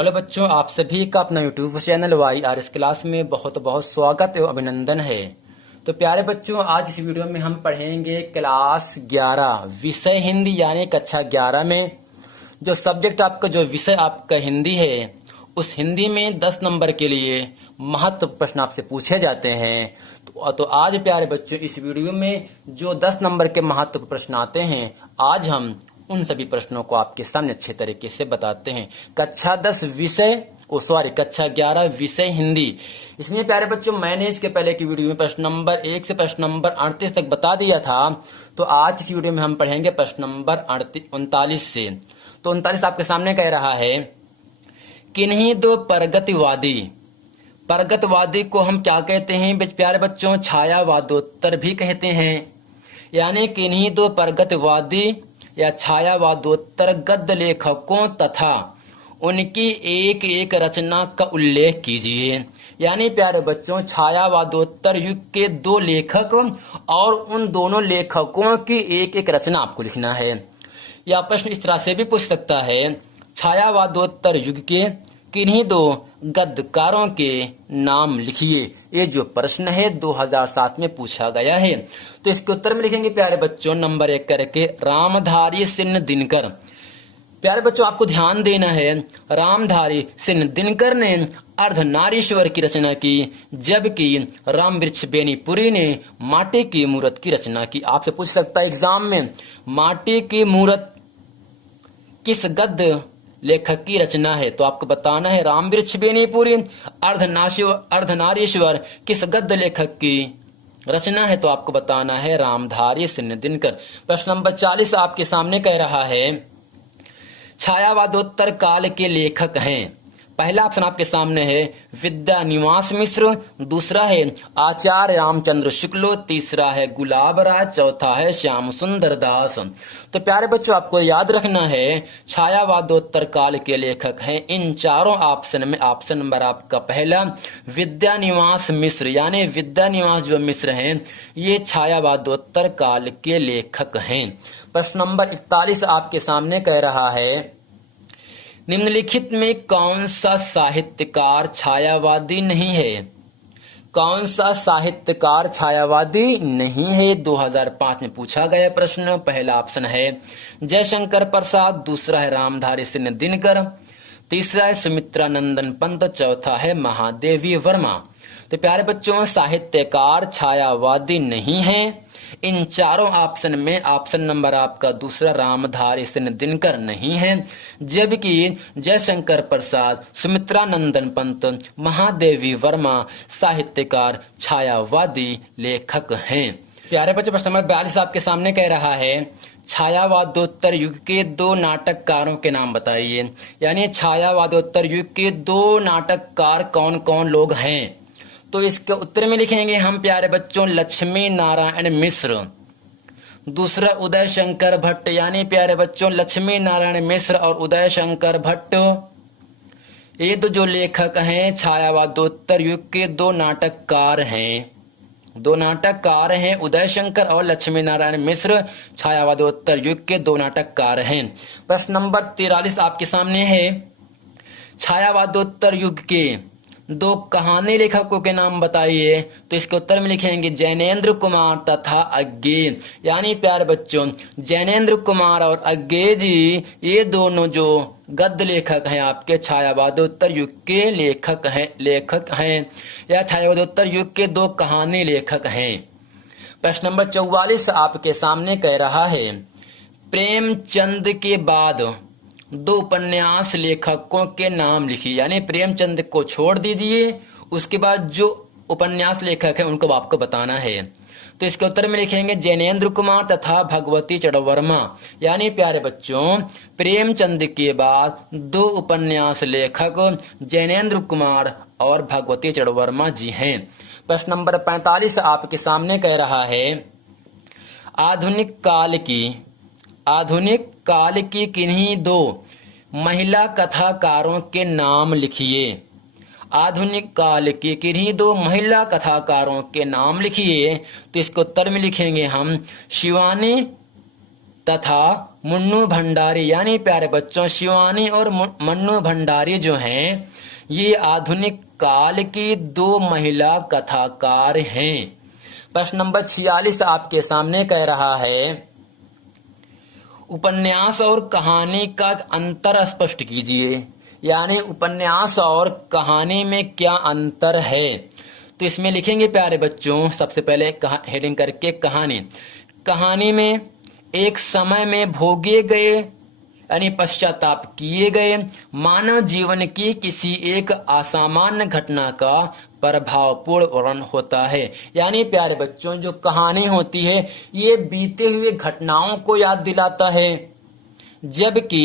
Hello बच्चों, आप सभी का अपना यूट्यूब चैनल YRS क्लास में बहुत बहुत स्वागत एवं अभिनंदन है। तो प्यारे बच्चों, आज इस वीडियो में हम पढ़ेंगे क्लास 11 विषय हिंदी यानी कक्षा 11 में जो सब्जेक्ट आपका जो विषय आपका हिंदी है, उस हिंदी में 10 नंबर के लिए महत्व प्रश्न आपसे पूछे जाते हैं। तो आज प्यारे बच्चों, इस वीडियो में जो 10 नंबर के महत्व प्रश्न आते हैं, आज हम उन सभी प्रश्नों को आपके सामने अच्छे तरीके से बताते हैं। कक्षा 10 विषय कक्षा 11 विषय हिंदी। इसमें प्यारे बच्चों, मैंने इसके पहले की वीडियो में प्रश्न नंबर 1 से प्रश्न नंबर 38 तक बता दिया था। तो आज इस वीडियो में हम पढ़ेंगे प्रश्न नंबर 39 से। तो 39 आपके सामने कह रहा है, किन्हीं दो परगतवादी को हम क्या कहते हैं प्यारे बच्चों? छायावादोत्तर भी कहते हैं। यानी किन्हीं दो परगतवादी या छायावादोत्तर गद्य लेखकों तथा उनकी एक एक रचना का उल्लेख कीजिए। यानी प्यारे बच्चों, छायावादोत्तर युग के दो लेखक और उन दोनों लेखकों की एक एक रचना आपको लिखना है। यह प्रश्न इस तरह से भी पूछ सकता है, छायावादोत्तर युग के किन्हीं दो गद्यकारों के नाम लिखिए। ये जो प्रश्न है 2007 में पूछा गया है। तो इसके उत्तर में लिखेंगे प्यारे बच्चों नंबर 1 करके रामधारी सिन्ह दिनकर। प्यारे बच्चों, आपको ध्यान देना है, रामधारी सिन्ह दिनकर ने अर्धनारीश्वर की रचना की, जबकि रामवृक्ष बेनीपुरी ने माटी की मूर्त की रचना की। आपसे पूछ सकता है एग्जाम में, माटी की मूर्त किस गद्य लेखक की रचना है? तो आपको बताना है रामवृक्ष बेनीपुरी। अर्धनारीश्वर किस गद्य लेखक की रचना है? तो आपको बताना है रामधारी सिन्ह दिनकर। प्रश्न नंबर 40 आपके सामने कह रहा है, छायावादोत्तर काल के लेखक हैं। पहला ऑप्शन आपके सामने है विद्यानिवास मिश्र, दूसरा है आचार्य रामचंद्र शुक्ल, तीसरा है गुलाब राय, चौथा है श्याम सुंदर दास। तो प्यारे बच्चों, आपको याद रखना है छायावादोत्तर काल के लेखक हैं इन चारों ऑप्शन में ऑप्शन नंबर आपका पहला विद्यानिवास मिश्र। यानी विद्यानिवास जो मिश्र हैं, ये छायावादोत्तर काल के लेखक हैं। प्रश्न नंबर 41 आपके सामने कह रहा है, निम्नलिखित में कौन सा साहित्यकार छायावादी नहीं है? कौन सा साहित्यकार छायावादी नहीं है? 2005 में पूछा गया प्रश्न। पहला ऑप्शन है जयशंकर प्रसाद, दूसरा है रामधारी सिन्ह दिनकर, तीसरा है सुमित्रा नंदन पंत, चौथा है महादेवी वर्मा। तो प्यारे बच्चों, साहित्यकार छायावादी नहीं है इन चारों ऑप्शन में। ऑप्शन नंबर आपका दूसरा रामधारी सिन्ह दिनकर नहीं है, जबकि जयशंकर प्रसाद, सुमित्रा नंदन पंत, महादेवी वर्मा साहित्यकार छायावादी लेखक हैं। प्यारे बच्चों, प्रश्न नंबर 42 आपके सामने कह रहा है, छायावादोत्तर युग के दो नाटककारों के नाम बताइए। यानी छायावादोत्तर युग के दो नाटककार कौन कौन लोग हैं? तो इसके उत्तर में लिखेंगे हम प्यारे बच्चों लक्ष्मी नारायण मिश्र, दूसरा उदय शंकर भट्ट। यानी प्यारे बच्चों लक्ष्मी नारायण मिश्र और उदय शंकर भट्ट, ये दो जो लेखक हैं छायावादोत्तर युग के दो नाटककार हैं। दो नाटककार हैं उदय शंकर और लक्ष्मी नारायण मिश्र, छायावादोत्तर युग के दो नाटककार हैं। प्रश्न नंबर 43 आपके सामने है, छायावादोत्तर युग के दो कहानी लेखकों के नाम बताइए। तो इसके उत्तर में लिखेंगे जैनेन्द्र कुमार तथा अज्ञे। यानी प्यारे बच्चों, जैनेन्द्र कुमार और अज्ञे जी, ये दोनों जो गद्य लेखक हैं आपके छायावादोत्तर युग के लेखक हैं या छायावादोत्तर युग के दो कहानी लेखक हैं। प्रश्न नंबर 44 आपके सामने कह रहा है, प्रेमचंद के बाद दो उपन्यास लेखकों के नाम लिखिए। यानी प्रेमचंद को छोड़ दीजिए, उसके बाद जो उपन्यास लेखक है उनको आपको बताना है। तो इसके उत्तर में लिखेंगे जैनेन्द्र कुमार तथा भगवती चौड़वर्मा। यानी प्यारे बच्चों, प्रेमचंद के बाद दो उपन्यास लेखक जैनेन्द्र कुमार और भगवती चौड़वर्मा जी हैं। प्रश्न नंबर 45 आपके सामने कह रहा है, आधुनिक काल की किन्हीं दो महिला कथाकारों के नाम लिखिए। आधुनिक काल के किन्हीं दो महिला कथाकारों के नाम लिखिए। तो इसको उत्तर में लिखेंगे हम शिवानी तथा मुन्नू भंडारी, यानी प्यारे बच्चों शिवानी और मन्नू भंडारी जो हैं ये आधुनिक काल की 2 महिला कथाकार हैं। प्रश्न नंबर 46 आपके सामने कह रहा है उपन्यास और कहानी का अंतर स्पष्ट कीजिए, यानी उपन्यास और कहानी में क्या अंतर है। तो इसमें लिखेंगे प्यारे बच्चों सबसे पहले हेडिंग करके कहानी में एक समय में भोगे गए यानी पश्चाताप किए गए मानव जीवन की किसी एक असामान्य घटना का प्रभावपूर्ण वर्णन होता है। यानी प्यारे बच्चों जो कहानी होती है ये बीते हुए घटनाओं को याद दिलाता है, जबकि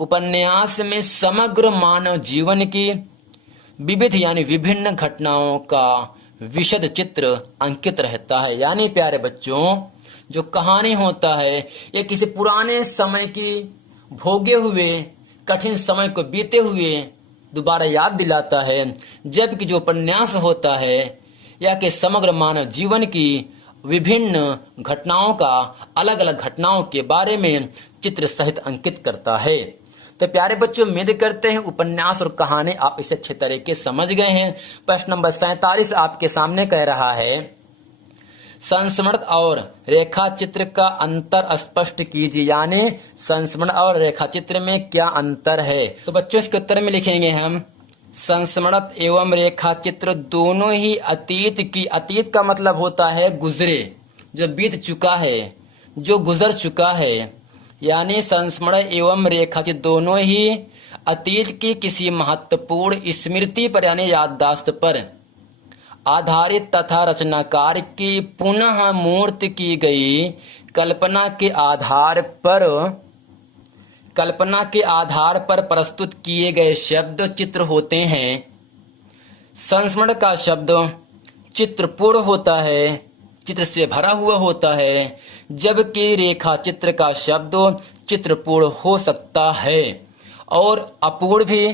उपन्यास में समग्र मानव जीवन की विविध यानी विभिन्न घटनाओं का विशद चित्र अंकित रहता है। यानी प्यारे बच्चों जो कहानी होता है ये किसी पुराने समय की भोगे हुए कठिन समय को बीते हुए दोबारा याद दिलाता है, जबकि जो उपन्यास होता है या कि समग्र मानव जीवन की विभिन्न घटनाओं का अलग अलग घटनाओं के बारे में चित्र सहित अंकित करता है। तो प्यारे बच्चों उम्मीद करते हैं उपन्यास और कहानी आप इसे अच्छे तरीके समझ गए हैं। प्रश्न नंबर 47 आपके सामने कह रहा है संस्मरण और रेखा चित्र का अंतर स्पष्ट कीजिए, यानी संस्मरण और रेखा चित्र में क्या अंतर है। तो बच्चों इसके उत्तर में लिखेंगे हम संस्मरण एवं रेखा चित्र दोनों ही अतीत का मतलब होता है गुजरे, जो बीत चुका है, जो गुजर चुका है। यानी संस्मरण एवं रेखा चित्र दोनों ही अतीत की किसी महत्वपूर्ण स्मृति पर यानी याददाश्त पर आधारित तथा रचनाकार की पुनः मूर्त की गई कल्पना के आधार पर प्रस्तुत किए गए शब्द चित्र होते हैं। संस्मरण का शब्द चित्रपूर्ण होता है, चित्र से भरा हुआ होता है, जबकि रेखा चित्र का शब्द चित्रपूर्ण हो सकता है और अपूर्ण भी।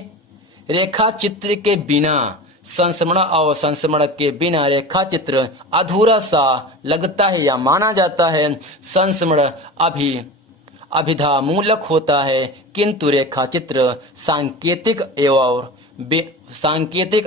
रेखा चित्र के बिना संस्मरण और संस्मरण के बिना रेखा चित्र अधूरा सा लगता है या माना जाता है। संस्मरण अभिधामूलक होता है, किंतु रेखा चित्र सांकेतिक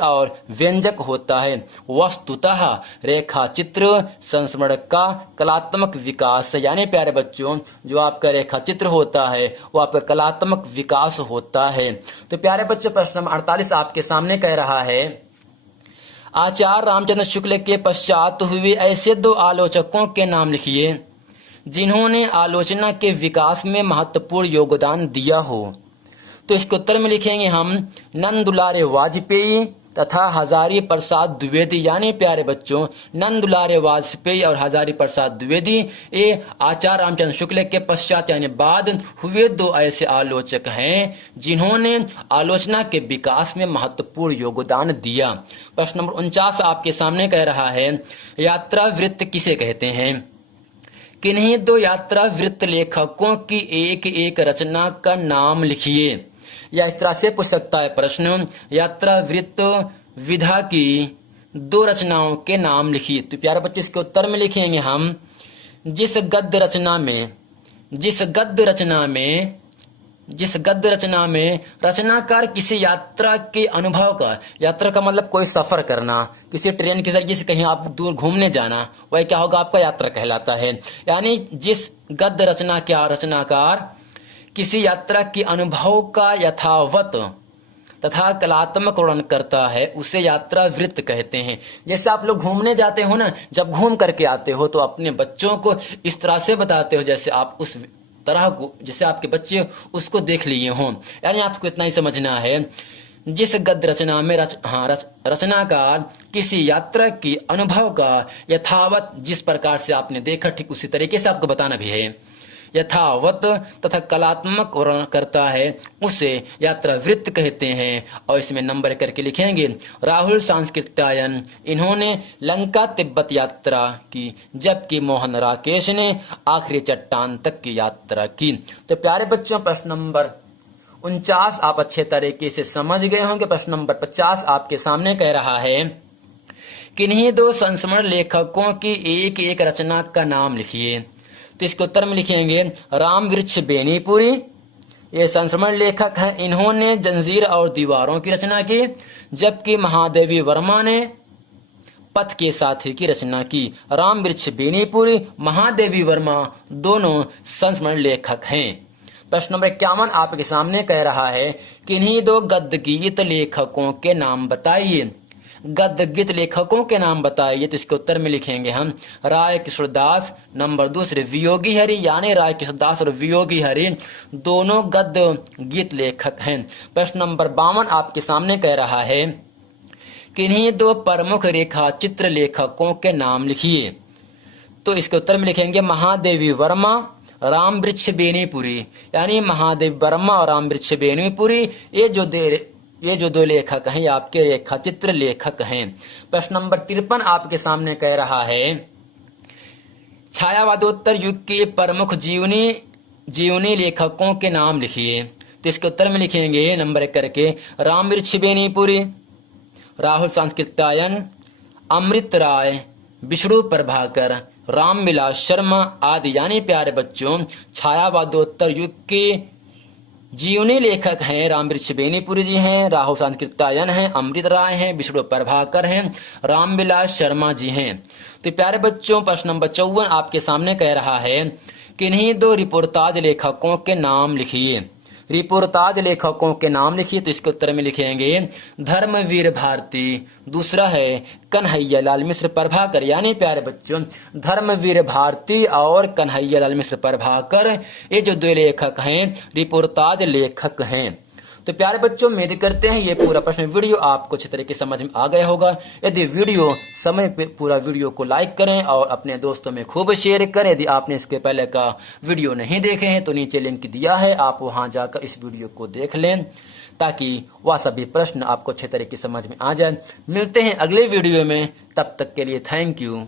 और व्यंजक होता है। वस्तुतः रेखा चित्र संस्मरण का कलात्मक विकास, यानी प्यारे बच्चों जो आपका रेखा चित्र होता है वो आपका कलात्मक विकास होता है। तो प्यारे बच्चों प्रश्न नंबर 48 आपके सामने कह रहा है आचार्य रामचंद्र शुक्ल के पश्चात हुए ऐसे 2 आलोचकों के नाम लिखिए जिन्होंने आलोचना के विकास में महत्वपूर्ण योगदान दिया हो। तो इसके उत्तर में लिखेंगे हम नंदुलारे वाजपेयी तथा हजारी प्रसाद द्विवेदी। यानी प्यारे बच्चों नंदुलारे वाजपेयी और हजारी प्रसाद द्विवेदी ये आचार्य रामचंद्र शुक्ल के पश्चात यानी बाद हुए 2 ऐसे आलोचक हैं जिन्होंने आलोचना के विकास में महत्वपूर्ण योगदान दिया। प्रश्न नंबर 49 आपके सामने कह रहा है यात्रा वृत्त किसे कहते हैं। किन्हीं 2 यात्रा वृत्त लेखकों की एक रचना का नाम लिखिए। या इस तरह से पूछ सकता है प्रश्न यात्रा वृत्त विधा की 2 रचनाओं के नाम लिखिए। तो प्यारे बच्चों इसके उत्तर में लिखेंगे हम जिस गद्य रचना में रचनाकार किसी यात्रा के अनुभव का, यात्रा का मतलब कोई सफर करना, किसी ट्रेन के जरिए से कहीं आप दूर घूमने जाना, वह क्या होगा आपका यात्रा कहलाता है। यानी जिस गद्य रचना का रचनाकार किसी यात्रा के अनुभव का यथावत तथा कलात्मक वर्णन करता है उसे यात्रा वृत्त कहते हैं। जैसे आप लोग घूमने जाते हो ना, जब घूम करके आते हो तो अपने बच्चों को इस तरह से बताते हो जैसे आप उस तरह को, जैसे आपके बच्चे उसको देख लिए हों। यानी आपको इतना ही समझना है जिस गद्य रचना में रचनाकार किसी यात्रा के अनुभव का यथावत जिस प्रकार से आपने देखा ठीक उसी तरीके से आपको बताना भी है, यथावत तथा कलात्मक वर्णन करता है उसे यात्रा वृत्त कहते हैं। और इसमें नंबर करके लिखेंगे राहुल सांस्कृत्यायन, इन्होंने लंका तिब्बत यात्रा की, जबकि मोहन राकेश ने आखिरी चट्टान तक की यात्रा की। तो प्यारे बच्चों प्रश्न नंबर 49 आप अच्छे तरीके से समझ गए होंगे। प्रश्न नंबर 50 आपके सामने कह रहा है किन्हीं दो संस्मरण लेखकों की एक एक रचना का नाम लिखिए। तो इसके उत्तर में लिखेंगे राम वृक्ष बेनीपुरी, ये संस्मरण लेखक हैं, इन्होंने जंजीर और दीवारों की रचना की, जबकि महादेवी वर्मा ने पथ के साथी की रचना की। राम वृक्ष बेनीपुरी, महादेवी वर्मा दोनों संस्मरण लेखक हैं। प्रश्न नंबर 51 आपके सामने कह रहा है किन्हीं दो गद्य गीत लेखकों के नाम बताइए। गद्य गीत लेखकों के नाम बताइए। तो इसके उत्तर में लिखेंगे हम राय किशोरदास, नंबर दूसरे वियोगी हरि, यानी राय किशोरदास और वियोगी हरि दोनों गद्य गीत लेखक हैं। प्रश्न नंबर 52 आपके सामने कह रहा है किन्हीं दो प्रमुख रेखा चित्र लेखकों के नाम लिखिए। तो इसके उत्तर में लिखेंगे महादेवी वर्मा, राम वृक्ष बेनीपुरी, यानी महादेवी वर्मा और राम वृक्ष बेनीपुरी ये जो दो लेखक हैं, ये आपके रेखा चित्र लेखक हैं। प्रश्न नंबर 53 आपके सामने कह रहा है छायावादोत्तर युग के प्रमुख जीवनी लेखकों के नाम लिखिए। तो इसके उत्तर में लिखेंगे नंबर एक करके राम वृक्ष बेनीपुरी, राहुल सांस्कृत्यायन, अमृत राय, विष्णु प्रभाकर, रामविलास शर्मा आदि। यानी प्यारे बच्चों छायावादोत्तर युग के जीवनी लेखक हैं राम वृक्ष बेनीपुरी जी हैं, राहुल सांस्कृत्यायन हैं, अमृत राय हैं, विष्णु प्रभाकर हैं, रामविलास शर्मा जी हैं। तो प्यारे बच्चों प्रश्न नंबर 54 आपके सामने कह रहा है किन्हीं दो रिपोर्टाज लेखकों के नाम लिखिए। रिपोर्टाज लेखकों के नाम लिखिए। तो इसके उत्तर में लिखेंगे धर्मवीर भारती, दूसरा है कन्हैया लाल मिश्र प्रभाकर। यानी प्यारे बच्चों धर्मवीर भारती और कन्हैया लाल मिश्र प्रभाकर ये जो दो लेखक हैं रिपोर्टाज लेखक हैं। तो प्यारे बच्चों उम्मीद करते हैं ये पूरा प्रश्न वीडियो आपको अच्छी तरीके से समझ में आ गया होगा। यदि वीडियो समय पे पूरा वीडियो को लाइक करें और अपने दोस्तों में खूब शेयर करें। यदि आपने इसके पहले का वीडियो नहीं देखे हैं तो नीचे लिंक दिया है, आप वहां जाकर इस वीडियो को देख लें ताकि वह सभी प्रश्न आपको अच्छे तरीके से समझ में आ जाए। मिलते हैं अगले वीडियो में, तब तक के लिए थैंक यू।